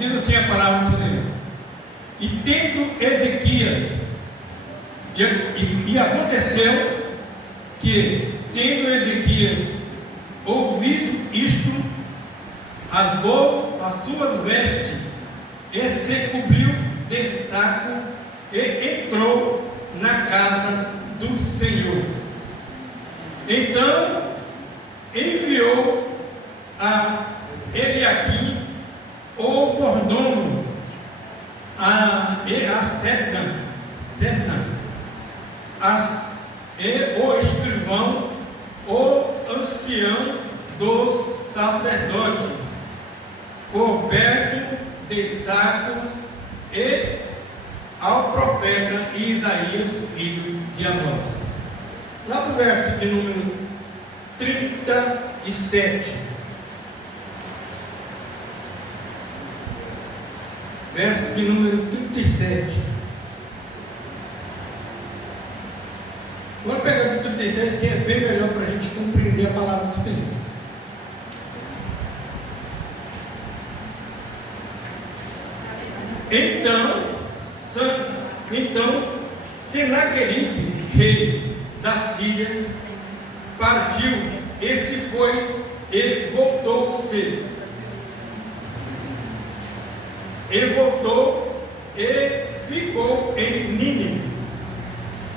Diz assim a palavra do Senhor: e tendo Ezequias, e aconteceu que, tendo Ezequias ouvido isto, rasgou as suas vestes e se cobriu de saco e entrou na casa do Senhor. Então enviou a Eliaquim, o mordomo, e a Sebna, e o escrivão, o ancião dos sacerdotes, coberto de sacos, e ao profeta Isaías, filho de Amós. Lá para o verso de número 37. Verso de número 37. Vamos pegar o 36, que é bem melhor para a gente compreender a palavra do Senhor. Então, Senaqueribe, rei da Síria, partiu e se foi e voltou-se. E ficou em Nínive.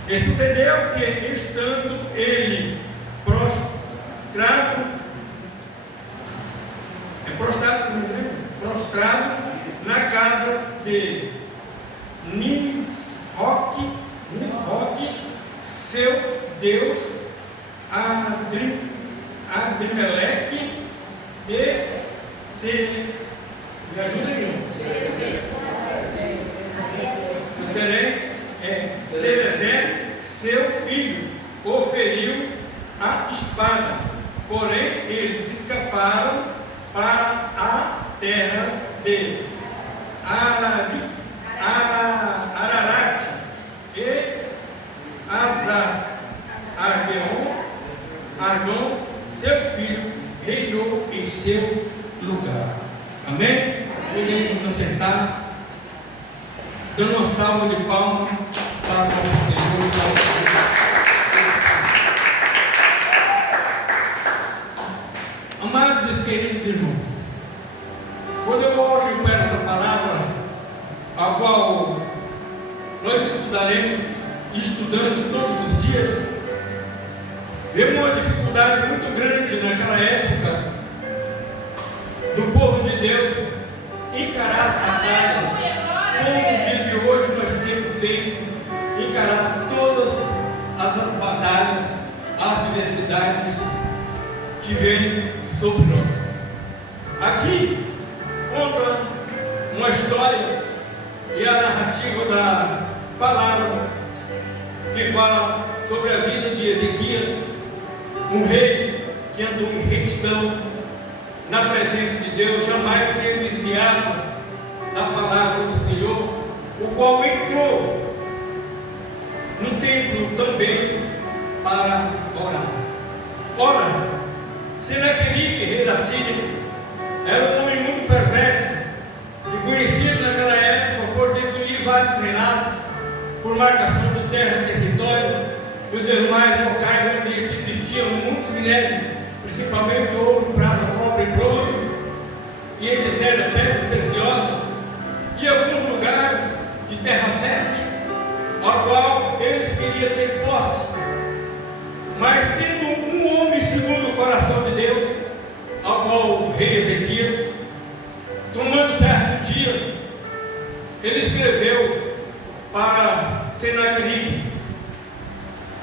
E sucedeu que, estando ele prostrado na casa de Nisroque, seu deus, Adrimeleque, e me ajuda aí. Serezé, seu filho, o feriu a espada, porém eles escaparam para a terra de Ararat, e Argon, seu filho, reinou em seu lugar. Amém? Podemos nos assentar, dando uma salva de palmas para o nosso Senhor. Amados e queridos irmãos, quando eu oro com essa palavra, a qual nós estudamos todos os dias, vemos uma dificuldade muito grande naquela época do povo de Deus encarar as batalhas, como no dia de hoje nós temos feito, encarar todas as batalhas, as adversidades que vêm sobre nós. Aqui conta uma história e a narrativa da palavra que fala sobre a vida de Ezequias, um rei que andou em retidão na presença de Deus, jamais teve desviado da palavra do Senhor, o qual entrou no templo também para orar. Ora, Senaqueribe, rei da Síria, era um homem muito perverso e conhecido naquela época por destruir vários reinados, por marcação de terra, território e os demais locais onde existiam muitos minérios, principalmente ouro, prata, cobre, bronze e etc., pedras preciosas, e alguns lugares de terra fértil, ao qual eles queriam ter posse. Mas tendo um homem segundo o coração de Deus, ao qual o rei Ezequias, tomando certo dia, ele escreveu para Senaqueribe,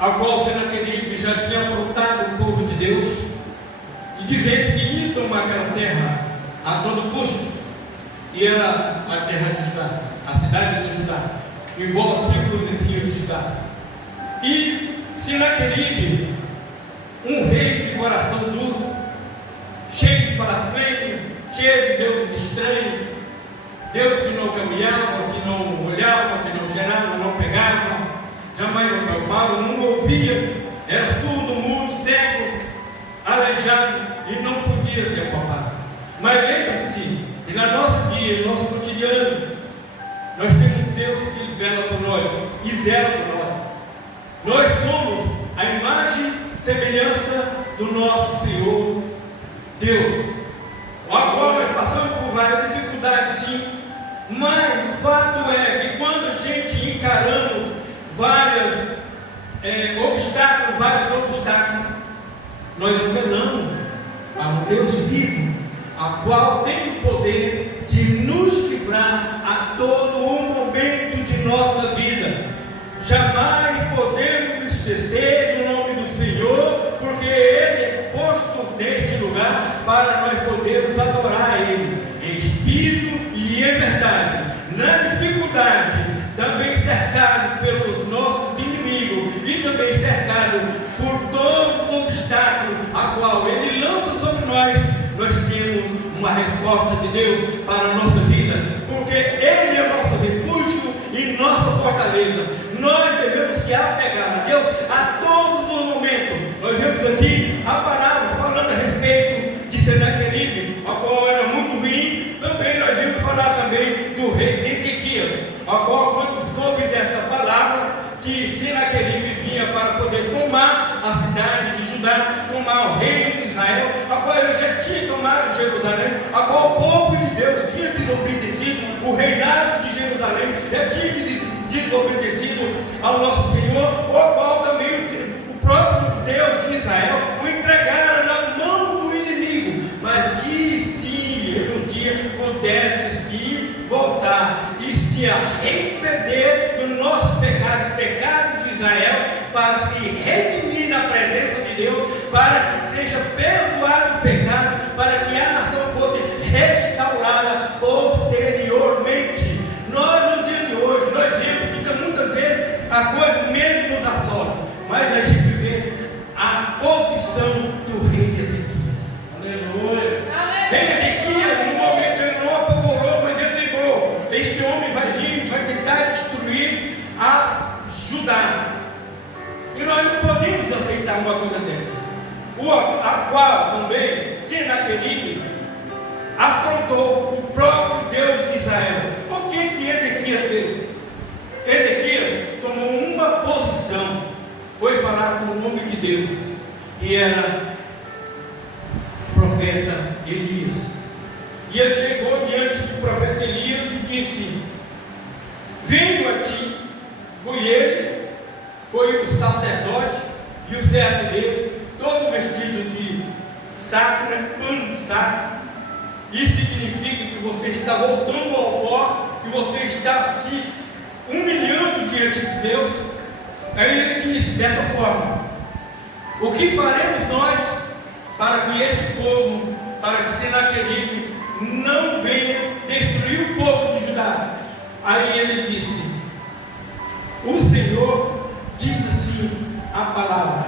a qual Senaqueribe já tinha afrontado o povo de Deus, e dizendo que ia tomar aquela terra a todo custo, e era a terra de Judá, a cidade de Judá, envolve o círculo vizinho de Judá. E Senaqueribe, um rei de coração duro, cheio de blasfêmia, cheio de deuses estranhos, Deus que não caminhava, que não olhava, que não cheirava, não pegava, jamais não palpava, não ouvia, era surdo, mudo, cego, aleijado e não podia ser apalpado. Mas lembre-se, E na nossa vida, no nosso cotidiano, nós temos um Deus que vela por nós e zela por nós. Nós somos a imagem e semelhança do nosso Senhor Deus. Agora nós passamos por várias dificuldades, sim, mas o fato é que quando a gente encaramos vários obstáculos, nós apelamos a um Deus vivo, a qual tem o poder de nos livrar a todo o momento de nossa vida. Jamais podemos esquecer do nome do Senhor, porque Ele é posto neste lugar para nós podermos adorar Ele em espírito e em verdade. Na dificuldade, também cercado pelos nossos inimigos e também cercado por todos os obstáculos a qual Ele lança sobre nós, nós temos uma resposta de Deus para a nossa vida, porque Ele é o nosso refúgio e nossa fortaleza. Nós devemos se apegar a Deus a todos os momentos. Nós vemos aqui a palavra falando a respeito de Senaqueribe, a qual era muito ruim. Também nós vimos falar também do rei Ezequias, a qual, quando soube desta palavra, que Senaqueribe vinha para poder tomar a cidade de Judá, tomar o reino de Israel, a qual ele já tinha tomado Jerusalém, a qual o povo de Deus tinha desobedecido, o reinado de Jerusalém já tinha desobedecido ao nosso Senhor, o qual também o próprio Deus de Israel o entregara na mão do inimigo, mas que se ele um dia pudesse se voltar e se arrepender dos nossos pecados de Israel, para se redimir na presença de Deus, para que seja perdoado o pecado, para que a nação fosse restaurada posteriormente. Nós, no dia de hoje, nós vemos que muitas vezes a coisa mesmo nos assola, mas a gente vê a posição do rei Ezequias. Aleluia! Rei Ezequias, no momento, ele não apavorou, mas ele lembrou: este homem vai vir, vai tentar destruir a Judá. E nós não podemos aceitar uma coisa dessa. A qual também Senaqueribe afrontou o próprio Deus de Israel. O que Ezequias fez? Ezequias tomou uma posição, foi falar com o nome de Deus, e era o profeta Elias. E ele chegou diante do profeta Elias e disse: venho a ti. Foi ele, foi o sacerdote e o servo dele, todo vestido de saco, pano de saco. Isso significa que você está voltando ao pó, que você está se humilhando diante de Deus. Aí ele disse dessa forma: o que faremos nós para que este povo, para que Senaqueribe não venha destruir o povo de Judá? Aí ele disse: o Senhor diz assim a palavra,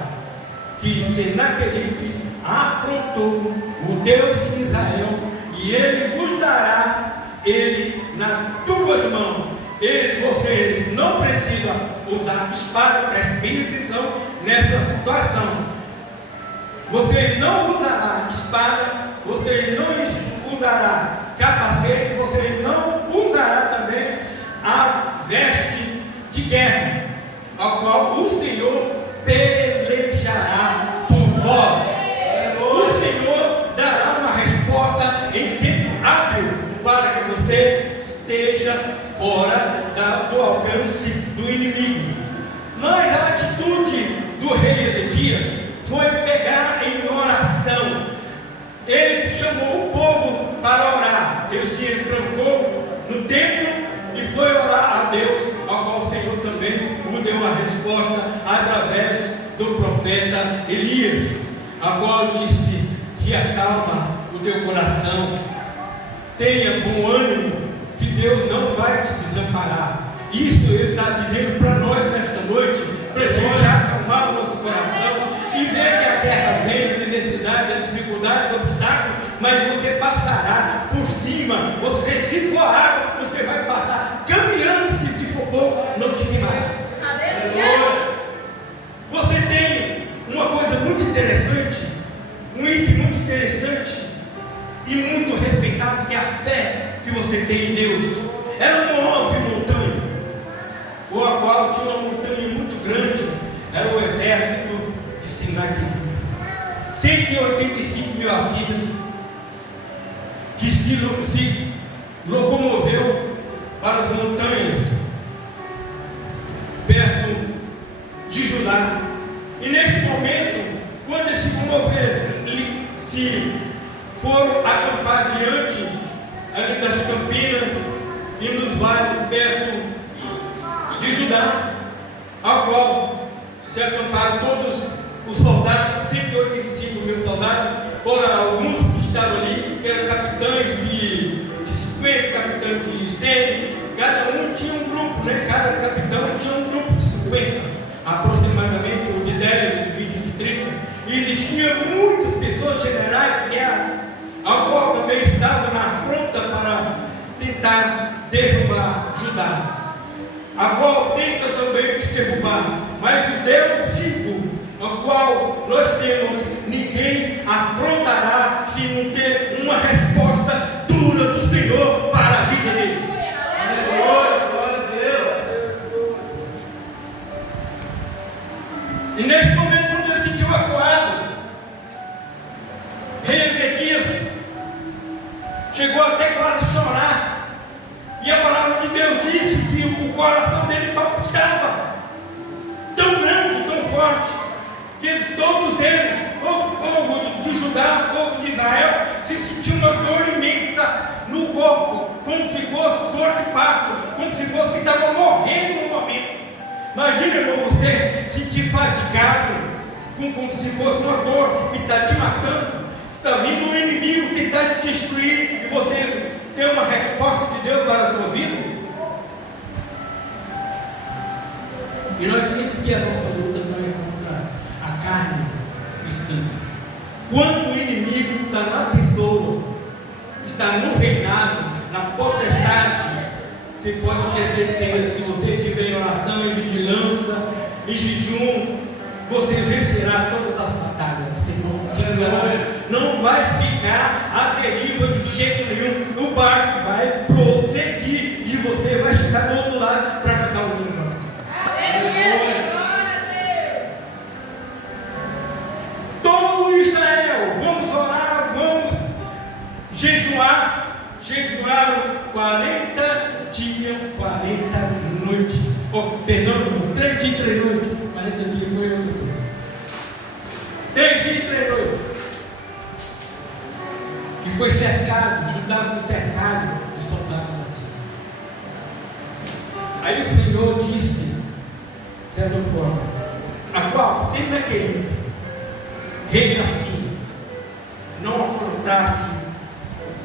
que Senaqueribe afrontou o Deus de Israel, e ele vos dará ele nas tuas mãos. Vocês não precisam usar espada, prestem bem atenção nessa situação. Vocês não usarão espada, vocês não usarão capacete, vocês não usarão também as vestes de guerra, a qual o Senhor pelejará por vós. O Senhor dará uma resposta em tempo hábil para que você esteja fora do alcance do inimigo. Mas a atitude do rei Ezequias foi pegar em oração. Ele chamou o povo para orar. Ele se trancou no templo e foi orar a Deus, ao qual o Senhor também o deu a resposta através do profeta Elias, a qual disse: que acalma o teu coração, tenha bom ânimo, que Deus não vai te desamparar. Isso ele está dizendo para nós nesta noite, para a gente acalmar o nosso coração e ver que a terra vem, a necessidade, a dificuldade, os obstáculos, mas você passará por cima. Você, se for água, você vai passar caminhando, se for fogo, não te queimará. Você tem uma coisa muito interessante, um item muito interessante e muito respeitado, que é a fé. acreditei em Deus. Era uma enorme montanha, a qual tinha uma montanha muito grande, era o exército de Sinaqueribe. 185 mil assírios que se locomoveu para as montanhas perto de Judá. E neste momento, quando eles se comoveram, se foram acampar diante ali das campinas e nos vales perto de Judá, ao qual se acamparam todos os soldados, 185 mil soldados, foram alguns que estavam ali, que eram capitães de 50, capitães de 100, cada um tinha um grupo, né? Cada capitão tinha um grupo de 50, aproximadamente, ou de 10, de 20, de 30, e existiam muitas pessoas generais de guerra, ao qual também estavam na fronta para tentar derrubar Judá, a qual tenta também te derrubar, mas o Deus vivo, ao qual nós temos, ninguém afrontará se não ter uma resposta dura do Senhor para a vida dele. E nesse momento, quando ele se sentiu acuado, rei Ezequias chegou até quase a chorar, e a palavra de Deus disse que o coração dele palpitava tão grande, tão forte, que todos eles, o povo de Judá, o povo de Israel, se sentiu uma dor imensa no corpo, como se fosse dor de parto, como se fosse que estava morrendo no momento. Imagina, irmão, você sentir fatigado, como se fosse uma dor que está te matando, está vindo um inimigo que está te destruir, e você tem uma resposta de Deus para a tua vida. E nós vimos que a nossa luta não é contra a carne e sangue. Quando o inimigo está na pessoa, está no reinado, na potestade, você pode ter certeza, se você tiver em oração e vigilância, em jejum, você vencerá todas as batalhas. Você não vai ficar à deriva de jeito nenhum. O barco vai prosseguir e você vai chegar do outro lado para cantar o hino. Todo Israel, vamos orar, vamos jejuar. Jejuaram 40 dias, 40 noites. Perdão, 3 dias e 3 noites. 40 dias foi outra coisa. 3 dias e 3 noites. E foi cercado, Judá foi cercado de soldados assim. Aí o Senhor disse dessa forma, a qual Sinaqueribe, rei da Síria, não afrontaste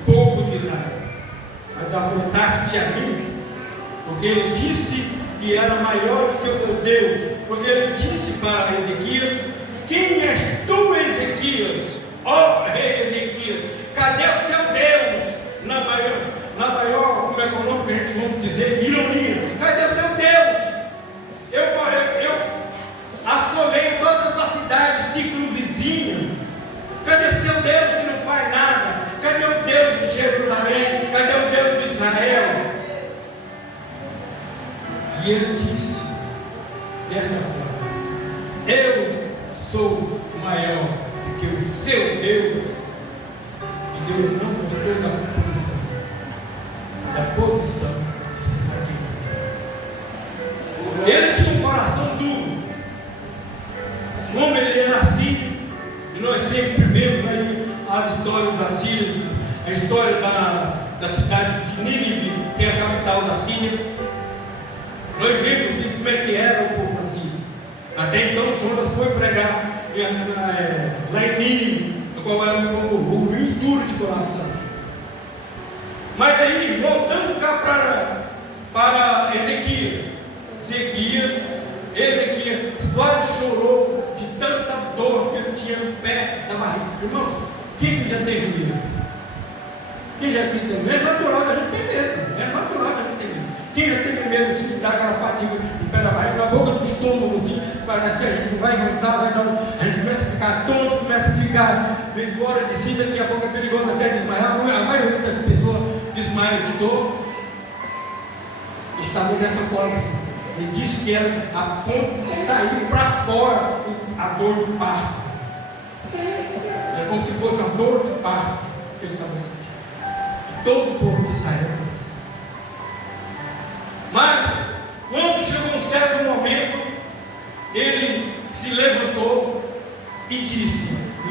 o povo de Israel, mas afrontaste a mim, porque ele disse que era maior do que o seu Deus, porque ele disse para Ezequias: quem és tu, Ezequias? Ó rei Ezequias, cadê o seu Deus? Na maior, como é que é o nome que a gente vamos dizer, ironia, cadê o seu Deus? Eu assolei todas as cidades circunvizinhas. Cadê o seu Deus que não faz nada? Cadê o Deus de Jerusalém? Cadê o Deus de Israel? E ele disse desta forma: eu sou maior do que o seu Deus. E Deus não gostou da posição de Sinaqueribe. Ele tinha um coração duro, como ele era assim, e nós sempre vemos aí as histórias das Sírias, a história da cidade de Nínive, que é a capital da Síria. Nós vimos como é que era o povo da Síria. Até então Jonas foi pregar lá em Nínive, no qual era um povo ruim, duro de coração. Mas aí, voltando cá para Ezequias, Ezequias quase chorou de tanta dor que ele tinha no pé da barriga. Irmãos, quem que já teve medo? Quem já teve medo? É natural da gente ter medo. É natural da gente ter medo. Quem já teve medo assim, de dar aquela fadiga no pé da barriga, na boca do estômago, assim, parece que a gente não vai aguentar, a gente começa a ficar tonto, começa a ficar bem fora de si, daqui a pouco é perigoso até desmaiar. A maioria das pessoas desmaia editor, estava dessa forma. Ele disse que era a ponto de sair para fora a dor do parto. Era como se fosse a dor do parto que ele estava sentindo. Todo o povo de Israel. Mas, quando chegou um certo momento, ele se levantou e disse: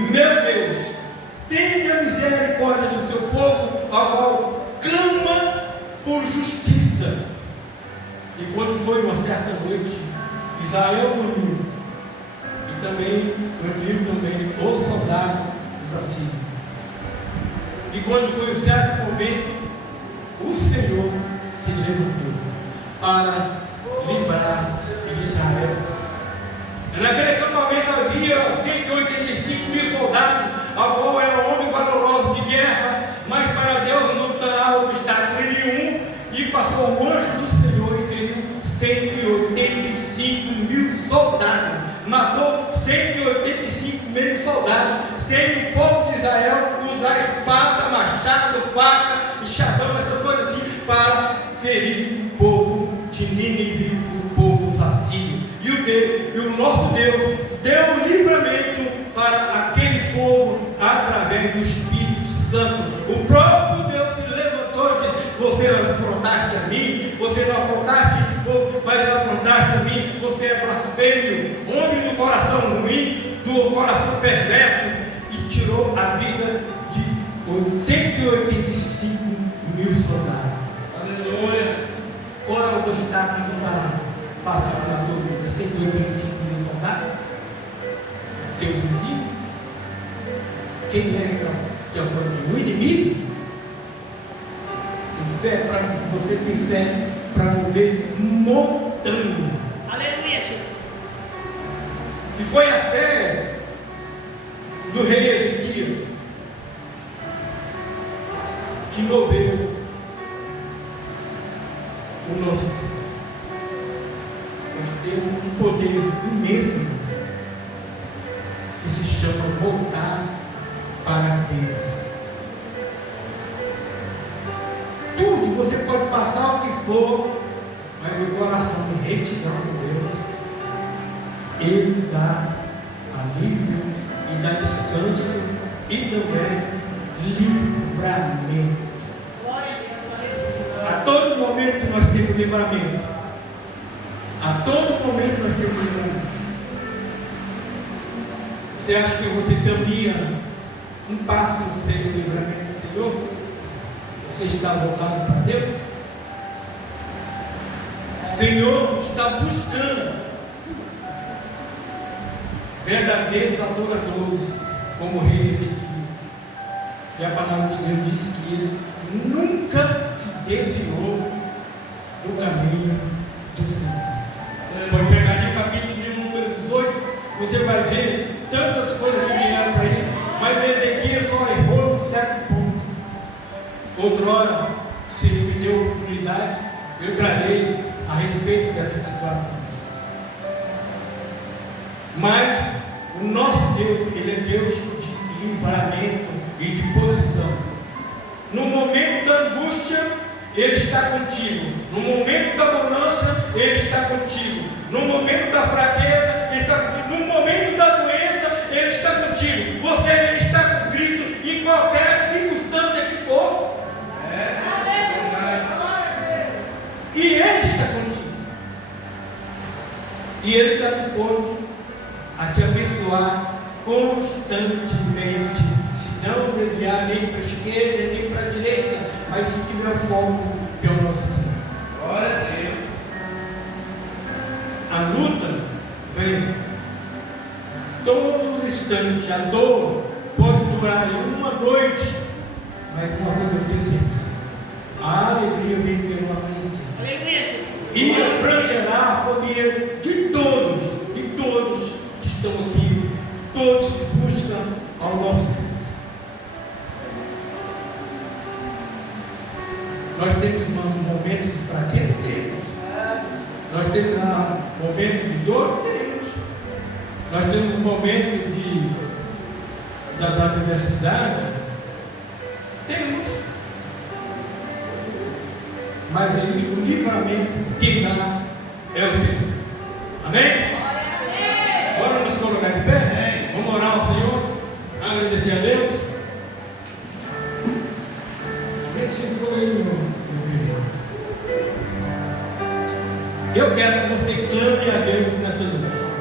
meu Deus, tenha misericórdia do seu povo, ao qual clama por justiça. E quando foi uma certa noite, Israel dormiu, e também dormiu os soldados dos assírios. E quando foi um certo momento, o Senhor se levantou para livrar Israel. Naquele acampamento havia 185 mil soldados, ao qual eram homens valorosos de guerra, mas para Deus não há obstáculo nenhum. E passou o anjo do Senhor e feriu 185 mil soldados, matou 185 mil soldados, sem o povo de Israel usar espada, machado, faca, enxadão, essas coisas assim, para ferir o povo de Nínive, o povo assírio. E o nosso Deus deu livramento para aquele povo através do Espírito Santo. O próprio Deus se levantou e disse: você não afrontaste a mim, você não afrontaste este povo, mas afrontaste a mim. Você é blasfêmio, homem do coração ruim, do coração perverso, e tirou a vida de 185 mil soldados. Aleluia! Ora, o obstáculo não está passando pela tua vida, 185 mil soldados, seu vizinho, quem é que afrontou? O inimigo. Você tem fé para mover montanha. Aleluia, Jesus. E foi a fé do rei Ezequias que moveu o nosso Deus. Nós temos um poder imenso que se chama voltar para Deus. Tudo, você pode passar o que for, mas o coração de retidão com Deus, Ele dá alívio e dá descanso e também livramento. Glória a Deus, aleluia. A todo momento nós temos livramento. A todo momento nós temos livramento. Você acha que você caminha um passo sem o livramento do Senhor? Você está voltado para Deus? O Senhor está buscando verdadeiros adoradores, como o rei Ezequias. E a palavra de Deus diz que ele nunca se desviou do caminho do Senhor. Pode pegar ali o capítulo de número 18, você vai ver tantas coisas que vieram para isso, mas Ezequias só errou num certo ponto. Outrora, se ele me deu a oportunidade, eu trarei a respeito dessa situação. Mas o nosso Deus, Ele é Deus de livramento e de posição. No momento da angústia, Ele está contigo. No momento da bonança, Ele está contigo. No momento da fraqueza, Ele está contigo. No momento da doença, Ele está contigo. Você está com Cristo em qualquer circunstância que for. E Ele está contigo. E Ele está disposto a te abençoar constantemente. Se não desviar nem para a esquerda, nem para a direita, mas se tiver foco pelo nosso Senhor. Glória a Deus. A luta vem todos os instantes. A dor pode durar uma noite, mas uma coisa eu tenho certeza: a alegria vem pelo amanhecer. Aleluia, Jesus. E abrangerá a família de todos que estão aqui, todos que buscam ao nosso Deus. Nós temos um momento de fraqueza? Temos. Nós temos um momento de dor? Temos. Nós temos um momento das adversidades? Temos. mas aí o livramento quem dá é o Senhor. Amém? Bora nos colocar de pé? Vamos orar ao Senhor, agradecer a Deus. Amém? Se for aí, meu querido. Eu quero que você clame a Deus nesta noite.